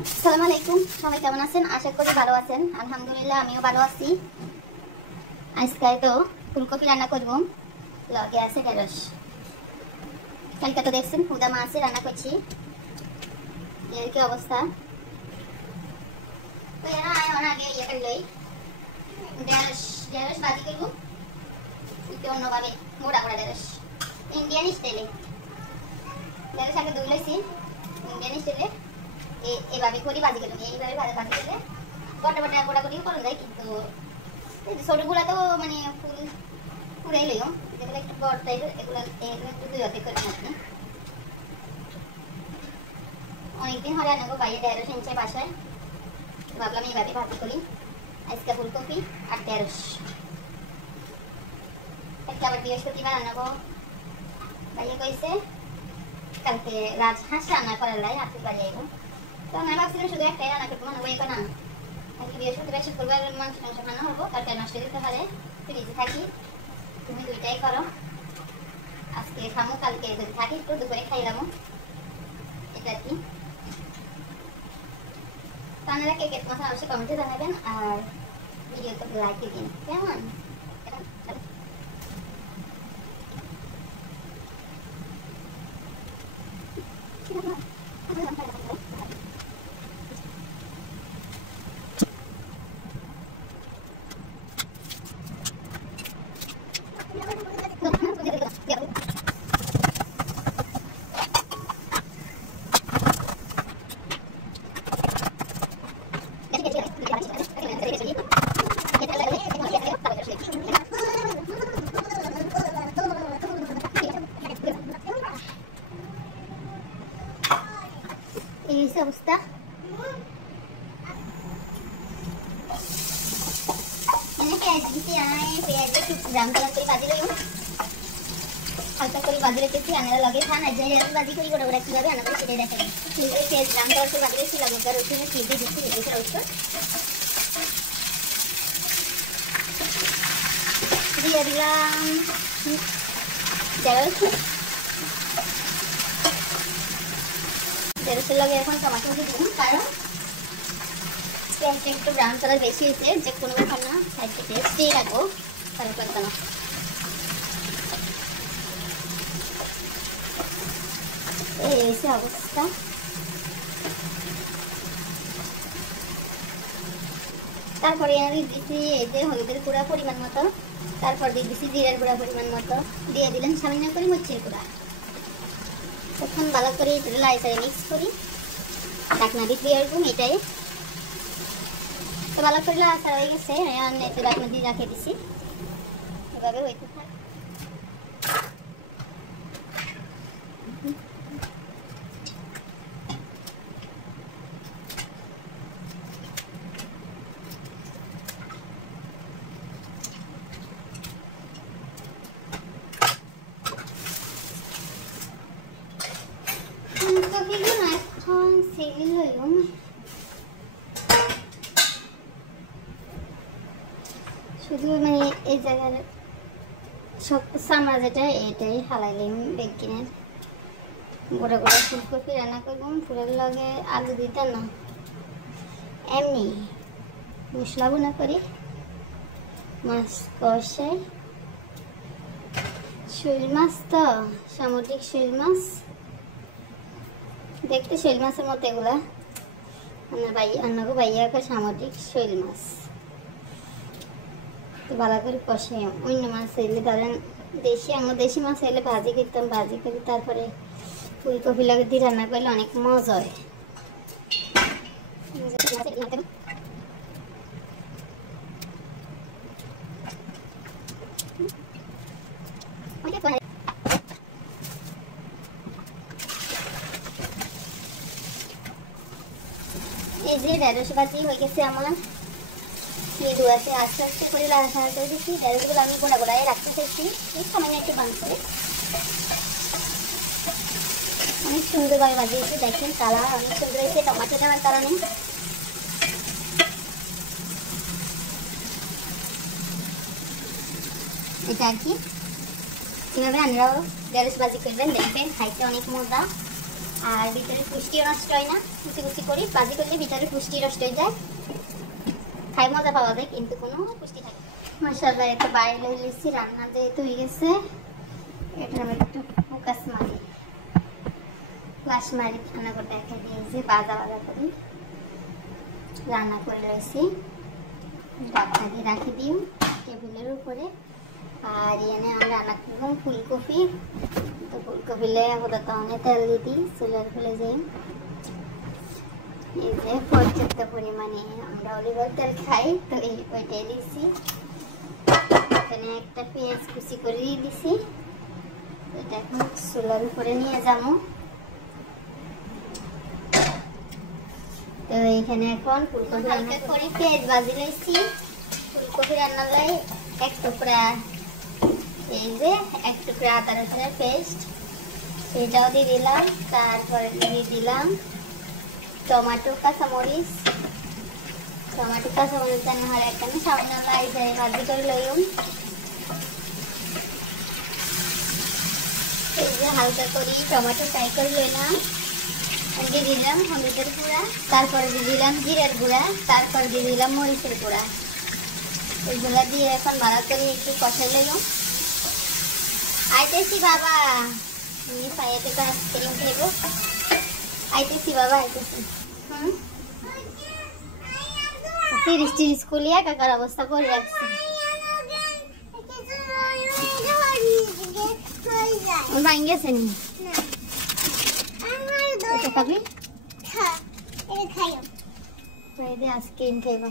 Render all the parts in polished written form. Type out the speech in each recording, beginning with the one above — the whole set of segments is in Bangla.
আসসালামু আলাইকুম, সবাই কেমন আছেন? আশা করি ভালো আছেন। আলহামদুলিল্লাহ আমিও ভালো আছি। আজকে তো ফুলকপি রান্না করব, লগে আছে ঢেঁড়স। কালকে তো দেখছেন খুদা মাছে রান্না করছি, এর কি অবস্থা। তো এরা আগে ইয়ে করলেই ঢেঁড়স ঢেঁড়স ভাজি করব একটু অন্যভাবে, মোটা মোটা ঢেঁড়স ইন্ডিয়ান স্টাইলে। ঢেঁড়স আগে ধুই লইছি ইন্ডিয়ান স্টাইলে, এইভাবে করি ভাজি করলাম। এইভাবে ভাজি করলে গোটা গোটা গোটা করিও করা যায়, কিন্তু ছোটগুলা তো মানে ফুল পুরাই লইও, যেগুলো একটু বড় টাইপের এগুলো একটু দুই অর্ধেক করে আপনি। অনেকদিন হলে আনবো বাইরে ঢেঁড়স এনেছে বাসায়, ভাবলাম এইভাবে ভাজি করি। আজকে ফুলকপি আর ঢেঁড়স। আজকে আবার বৃহস্পতিবার আনবো, বাইরে কইছে কালকে রাজহাঁস রান্না করার লাই হাতের বাড়ি আইব। তো আমি ভাবছিলাম শুধু একটাই রান্না করবো, মানে ওই না আজকে বৃহস্পতিবার শুক্রবার মাংস টাংস খাওয়া হবো, তারপরে নষ্ট দিতে পারে ফ্রিজে থাকি। তুমি দুইটাই করো, আজকে খামো, কালকে যদি থাকি একটু দুপুরে খাইলাম, এটা আর কি। আপনারা কে কে তোমার অবশ্যই কমেন্টে জানাবেন, আর ভিডিওতে লাইক দিন কেমন। এই অবস্থা। পেঁয়াজ দিচ্ছি, পেঁয়াজ ব্রাউন কালার করে ভাজি লইব, হালকা করে ভাজি রেখেছি। আনারা লগে খান, আর যাই ভাজি করি গোটা গোটা কীভাবে আনা করে সেটাই দেখেন। পেঁয়াজ ব্রাউন কালার করে ভাজি রেখেছি, লগে রসুন ফ্রিজে দিচ্ছি, এছাড়া উত্তর দিয়ে দিলাম ঢেঁড়স। ঢেঁড়সের লগে এখন টমাটো দিয়ে দিলাম, কারণ পেঁয়াজটা একটু ব্রাউন কালার বেশি হয়েছে, যে কোনো ব্যাপার না, সাইডে টেস্টেই রাখবো, তাহলে করতে না। এই হয়েছে অবস্থা। তারপরে আমি দিচ্ছি এই যে হলুদের গুঁড়া পরিমাণ মতো, তারপর দিয়ে দিচ্ছি জিরার গুঁড়া পরিমাণ মতো, দিয়ে দিলাম সামান্য করে মরিচের গুঁড়া। তখন ভালো করে লাইটারে মিক্স করি, ঢাকনা দিয়ে এরকম এটাই তো ভালো করে আচার হয়ে গেছে। একটু ঢাকনা দিয়ে রাখে দিছি, এভাবে হইতে থাক। এখন সিল হইল, শুধু মানে এই জায়গার সব সামা যেটা এটাই হালাইলাম বেগিনের। গোটা গোটা ফুলকপি রান্না করবো, ফুলের লগে আলু দিতে না, এমনি মশলা বোনা করি। মাছ কষাই, শৈল মাছ তো সামুদ্রিক শৈল মাছ, দেখতে শৈল মাছের মতো এগুলা, বাইয়া সামুদ্রিক শৈল মাছ। ভালো করে কষে অন্য মাছ এলে ধরেন দেশি মাছ এলে ভাজি করতাম, ভাজি করি তারপরে ফুলকপি লাগে দিয়ে রান্না করলে অনেক মজা হয়। এই যে ঢেঁড়স ভাজি হয়ে গেছে আমার, পেঁয়াজু আছে, আস্তে আস্তে করে লাড়াচাড়া করে দিচ্ছি। ঢেঁড়সগুলো আমি গোড়া গোড়ায় রাখতে চাইছি, সামান্য একটু বান করে। অনেক সুন্দরভাবে ভাজিয়েছি, দেখেন কালার অনেক সুন্দর হয়েছে, টমাটো দেওয়ার কারণে। এটা আর কি, এভাবে আপনারাও ঢেঁড়স ভাজি করবেন, দেখবেন খাইতে অনেক মজা। আর ভিতরে পুষ্টিও নষ্ট হয় না। কুচি কুচি করি ভাজি করলে ভিতরে পুষ্টি নষ্ট হয়ে যায়, খাই মজা পাওয়া যায় কিন্তু কোনো পুষ্টি থাকে। মাশাআল্লাহ এটা বাইরে লিখছি রান্না যেহেতু হয়ে গেছে, এটা আমি একটু ফোকাস মারি ফ্লাশ মারি রান্না করে দেখা দিয়েছি। বাজা বাজা করি রান্না করে রয়েছি, ঢাকা দিয়ে রাখি দিই টেবিলের উপরে। আর এখানে আমি রান্না করলাম ফুলকপি, তো ফুলকপিলে আপাতত অনেক তেল দিয়ে দিই চুলার খুলে যাই। এই যে পর্যাপ্ত পরিমাণে আমরা অলিভ তেল খাই, তো এই ওইটাই দিচ্ছি। এখানে একটা পেঁয়াজ কুচি করে দিয়ে দিছি, এটা এখন চুলার উপরে নিয়ে যাবো। তো এইখানে এখন ফুলকপি রান্না করে পেঁয়াজ ভাজি লইছি। ফুলকপি রান্না লাই এক টুকরা, এই যে এক টুকরা আদা রসুনের পেস্ট সেটাও দিয়ে দিলাম। তারপরে দিয়ে দিলাম টমেটো কাঁচামরিচ, রান্না হয় এখানে সামান্য লাই যায় ভাজি করে লইম। এই যে হালকা করে টমেটো ফ্রাই করে লইলাম, দিয়ে দিলাম হলুদের গুঁড়া, তারপরে দিয়ে দিলাম জিরার গুঁড়া, তারপর দিয়ে দিলাম মরিচের গুঁড়া। এগুলা দিয়ে এখন ভালো করে একটু কষাই লইলাম। আইতেছি বাবা, পায়েতে তো আইসক্রিম খাইব। আইতেছি বাবা আইতেছি। 30 স্কুলিয়া কাকার অবস্থা করে রাখছি। ভাঙ গেছে নি খাবি? আইসক্রিম খাইবা?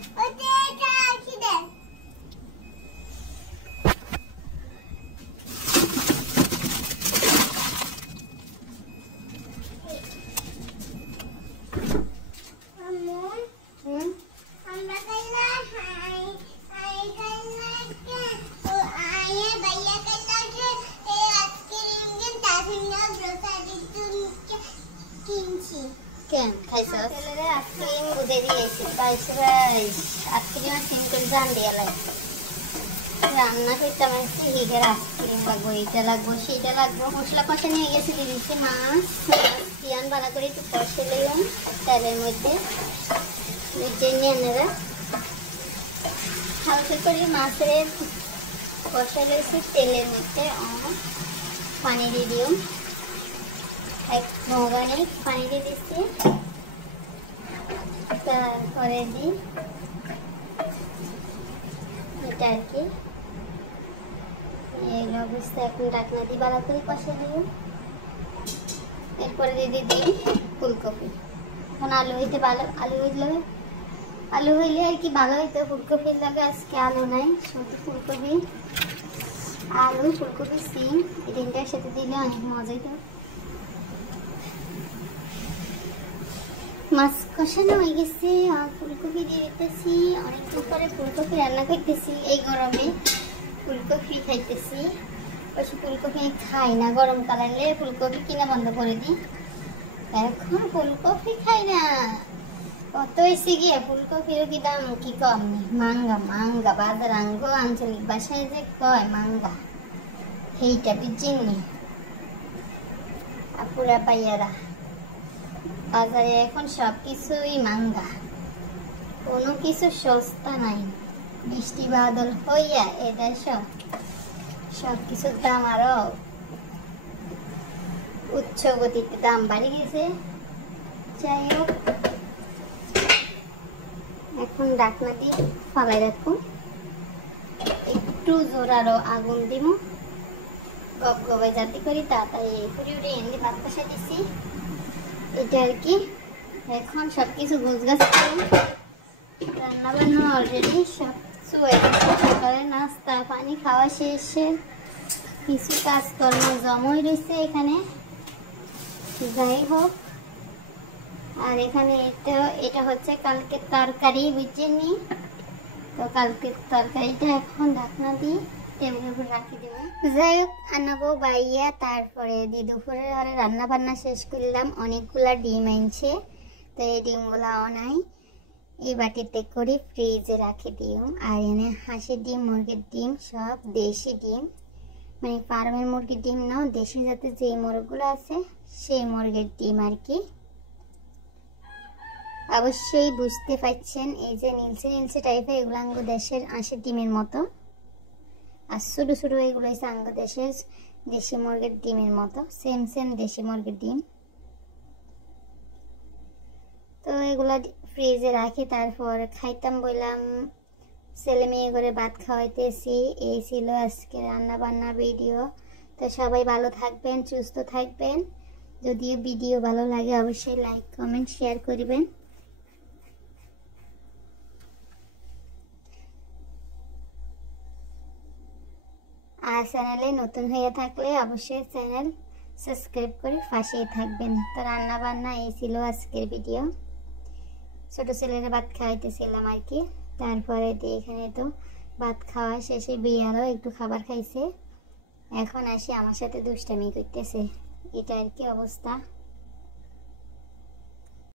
কেন খাইছ? আইসক্রিম বুঝে দিয়েছি আইসক্রিম আর সিম্পল জান দিয়ে লাগবে। রান্না করতাম হিগের আইসক্রিম লাগবো, এইটা লাগবো সেইটা লাগবো। মশলা কষা নিয়ে গেছে, দিয়ে দিচ্ছি মাছ পিয়ান ভালো করে একটু কষে নিলাম তেলের মধ্যে। নিয়ে হালকা করে মাছের কষা রয়েছে তেলের মধ্যে পানি দিয়ে দিও, এক মগানে পানি দিয়ে দিচ্ছি। তারপরে দিই এটা আর কি এই অবস্থা। এখন ঢাকনা দিয়ে ভালো করে কষে নিও। এরপরে দিয়ে দিই ফুলকপি। এখন আলু হইতে ভালো, আলু হইলে আর কি ভালো হইতো। ফুলকপির লাগে আজকে আলু নাই, শুধু ফুলকপি, আলু ফুলকপি সিম এই তিনটার সাথে দিলে অনেক মজা হইতো। মাছ কষানো হয়ে গেছে, আর ফুলকপি দিয়ে দিতেছি। অনেকদিন পরে ফুলকপি রান্না করতেছি, এই গরমে ফুলকপি খাইতেছি। অবশ্য ফুলকপি খাই না, গরমকালে ফুলকপি কিনা বন্ধ করে দিই। এখন ফুলকপি খাই না, কত হয়েছে গিয়ে ফুলকপির কি দাম কি কম নেই। মাঙ্গা বাজার আঙ্গ আঞ্চলিক ভাষায় যে কয় মাঙ্গা, সেইটা বুঝিনি আপুরা পাইয়ারা। বাজারে এখন সবকিছুই মাঙ্গা, কোনো কিছু সস্তা নাই। বৃষ্টি বাদল হইয়া এটা সবকিছুর দাম আরো উচ্চ গতিতে দাম বাড়ি গেছে। যাই হোক এখন ঢাকনা দিয়ে ফালাই রাখুন, একটু জোরারও আগুন দিব গবগবে যাতে করি তাড়াতাড়ি পুরি উঠে এনে ভাত বসে দিছি। এটা আর কি এখন সবকিছু গোছগাছ করে রান্না বান্না অলরেডি সব সকালে নাস্তা পানি খাওয়া শেষে কিছু কাজকর্ম জমাই রয়েছে এখানে। যাই হোক, আর এখানে এটা হচ্ছে কালকের তরকারি বুঝছেননি, তো কালকের তরকারিটা এখন ঢাকনা দিয়ে টেবিলের উপর রাখি দেব। যাই হোক আনাবো বাইয়া, তারপরে দুপুরের ঘরে রান্না বান্না শেষ করলাম। অনেকগুলা ডিম আনছে, তো এই ডিমগুলাও নাই, এই বাটিতে করে ফ্রিজে রাখি দিও। আর এনে হাঁসের ডিম মুরগির ডিম সব দেশি ডিম, মানে ফার্মের মুরগির ডিম না, দেশি জাতের যে মুরগিগুলো আছে সেই মুরগির ডিম আর কি। অবশ্যই বুঝতে পারছেন, এই যে নীলসে নীলসে টাইপের এগুলো আঙ্গ দেশের আঁশের ডিমের মতো, আর ছোটো ছোটো এগুলো হচ্ছে আঙ্গ দেশের দেশি মুরগির ডিমের মতো, সেম সেম দেশি মুরগির ডিম। তো এগুলা ফ্রিজে রাখি, তারপর খাইতাম বললাম, ছেলে মেয়ে করে ভাত খাওয়াইতেছি। এই ছিল আজকে রান্না বান্না ভিডিও। তো সবাই ভালো থাকবেন, সুস্থ থাকবেন। যদিও ভিডিও ভালো লাগে অবশ্যই লাইক কমেন্ট শেয়ার করবেন। আর চ্যানেলে নতুন হয়ে থাকলে অবশ্যই চ্যানেল সাবস্ক্রাইব করে পাশেই থাকবেন। তো রান্না বান্না এই ছিল আজকের ভিডিও। ছোট ছেলের ভাত খাওয়াইতেছিলাম আর কি। তারপরে এখানে তো ভাত খাওয়া শেষে বিড়ালও একটু খাবার খাইছে, এখন আসি আমার সাথে দুষ্টামি করতেছে। এটা আর কি অবস্থা।